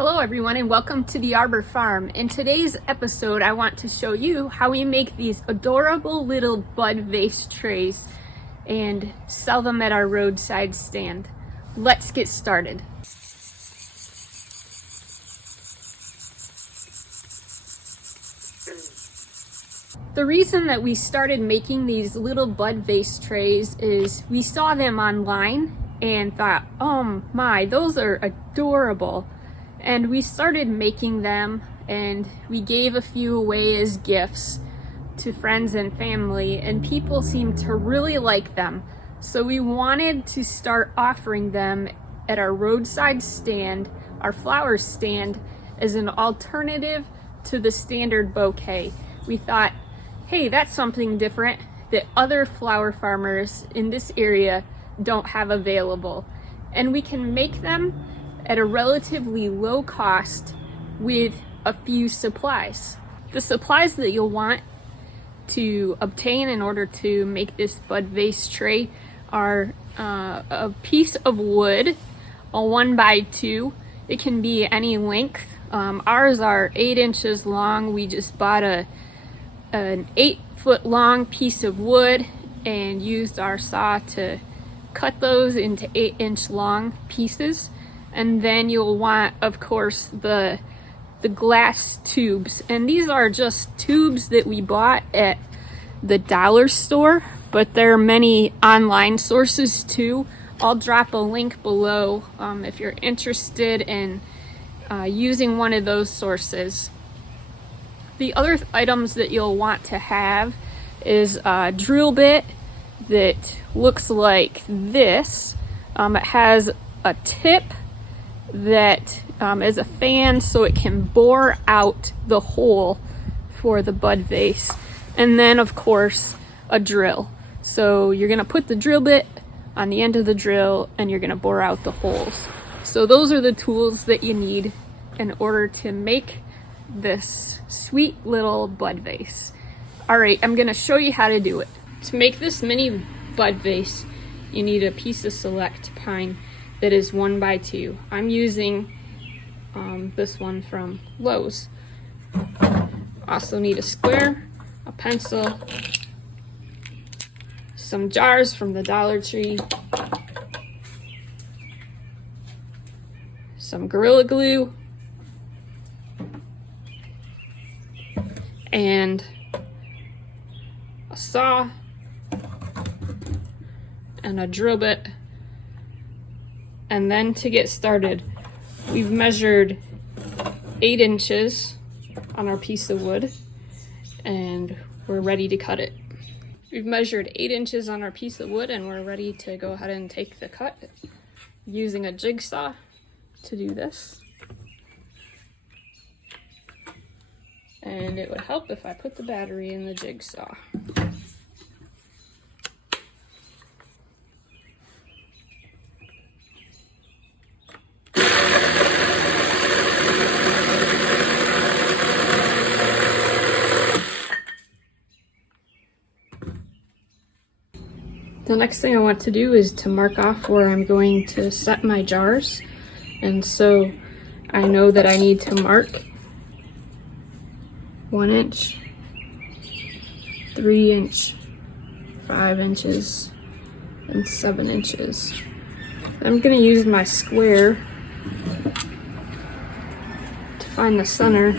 Hello everyone and welcome to the Arbor Farm. In today's episode I want to show you how we make these adorable little bud vase trays and sell them at our roadside stand. Let's get started. The reason that we started making these little bud vase trays is we saw them online and thought, oh my, those are adorable. And we started making them and we gave a few away as gifts to friends and family, and people seemed to really like them. So we wanted to start offering them at our roadside stand, our flower stand, as an alternative to the standard bouquet. We thought, hey, that's something different that other flower farmers in this area don't have available. And we can make them at a relatively low cost with a few supplies. The supplies that you'll want to obtain in order to make this bud vase tray are a piece of wood, a 1x2. It can be any length. Ours are 8 inches long. We just bought an 8-foot long piece of wood and used our saw to cut those into 8-inch long pieces. And then you'll want, of course, the glass tubes. And these are just tubes that we bought at the dollar store, but there are many online sources too. I'll drop a link below if you're interested in using one of those sources. The other items that you'll want to have is a drill bit that looks like this. It has a tip that is a fan so it can bore out the hole for the bud vase. And then of course a drill. So you're gonna put the drill bit on the end of the drill and you're gonna bore out the holes. So those are the tools that you need in order to make this sweet little bud vase. Alright, I'm gonna show you how to do it. To make this mini bud vase, you need a piece of select pine that is 1x2. I'm using this one from Lowe's. Also need a square, a pencil, some jars from the Dollar Tree, some Gorilla Glue, and a saw, and a drill bit. And then to get started, we've measured 8 inches on our piece of wood and we're ready to cut it. We've measured 8 inches on our piece of wood and we're ready to go ahead and take the cut using a jigsaw to do this. And it would help if I put the battery in the jigsaw. The next thing I want to do is to mark off where I'm going to set my jars. And so I know that I need to mark 1 inch, 3 inch, 5 inches, and 7 inches. I'm going to use my square to find the center.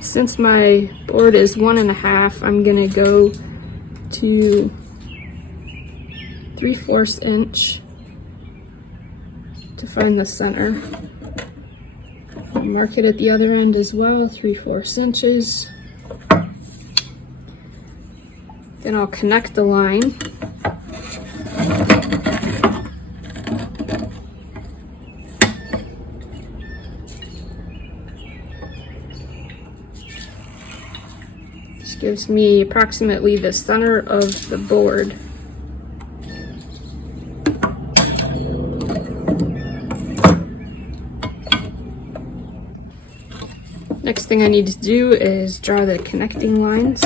Since my board is 1.5, I'm going to go to 3/4 inch to find the center. I'll mark it at the other end as well, 3/4 inches. Then I'll connect the line. Gives me approximately the center of the board. Next thing I need to do is draw the connecting lines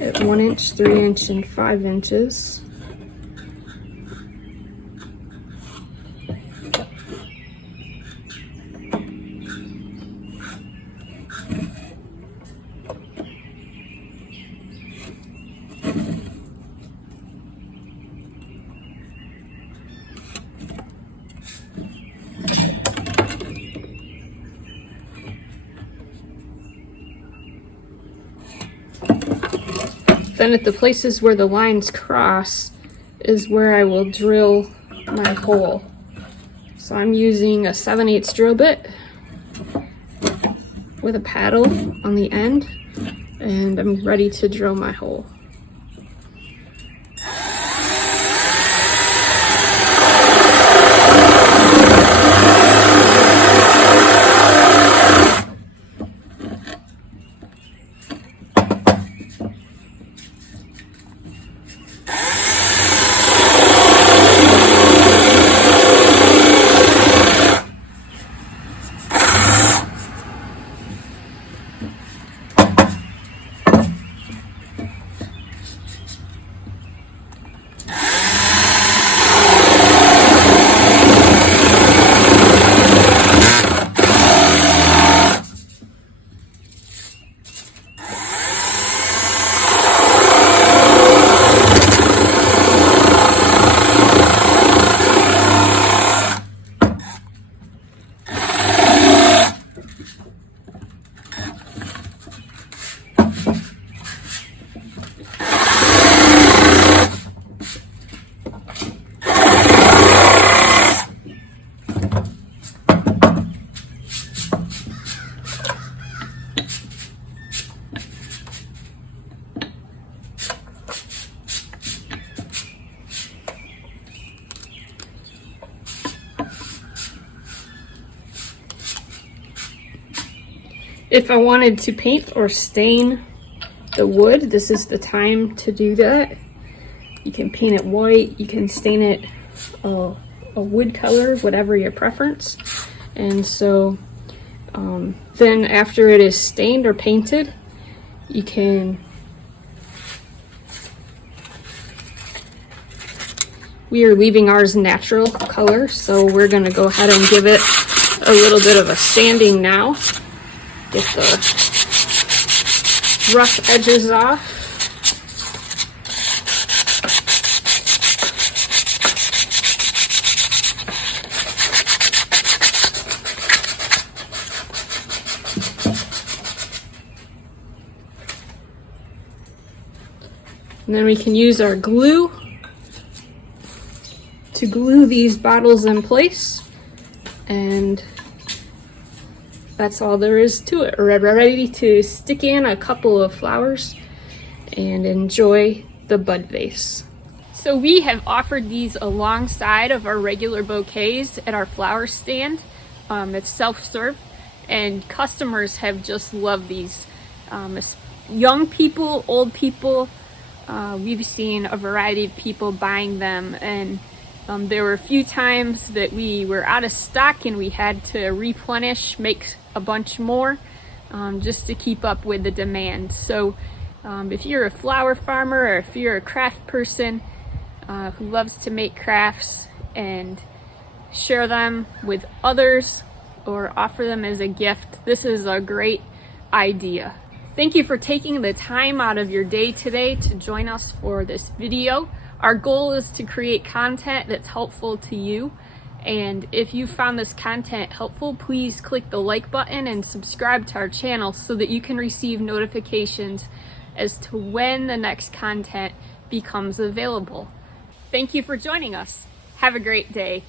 at 1 inch, 3 inch, and 5 inches. Then at the places where the lines cross is where I will drill my hole. So I'm using a 7/8 drill bit with a paddle on the end, and I'm ready to drill my hole. If I wanted to paint or stain the wood, this is the time to do that. You can paint it white, you can stain it a wood color, whatever your preference. And so then after it is stained or painted, you can, we are leaving ours natural color, so we're gonna go ahead and give it a little bit of a sanding now. Get the rough edges off. And then we can use our glue to glue these bottles in place, and that's all there is to it. We're ready to stick in a couple of flowers and enjoy the bud vase. So we have offered these alongside of our regular bouquets at our flower stand. It's self-serve, and customers have just loved these. Young people, old people, we've seen a variety of people buying them, and there were a few times that we were out of stock and we had to replenish, make a bunch more, just to keep up with the demand. So if you're a flower farmer, or if you're a craft person who loves to make crafts and share them with others or offer them as a gift, this is a great idea. Thank you for taking the time out of your day today to join us for this video. Our goal is to create content that's helpful to you. And if you found this content helpful, please click the like button and subscribe to our channel so that you can receive notifications as to when the next content becomes available. Thank you for joining us. Have a great day.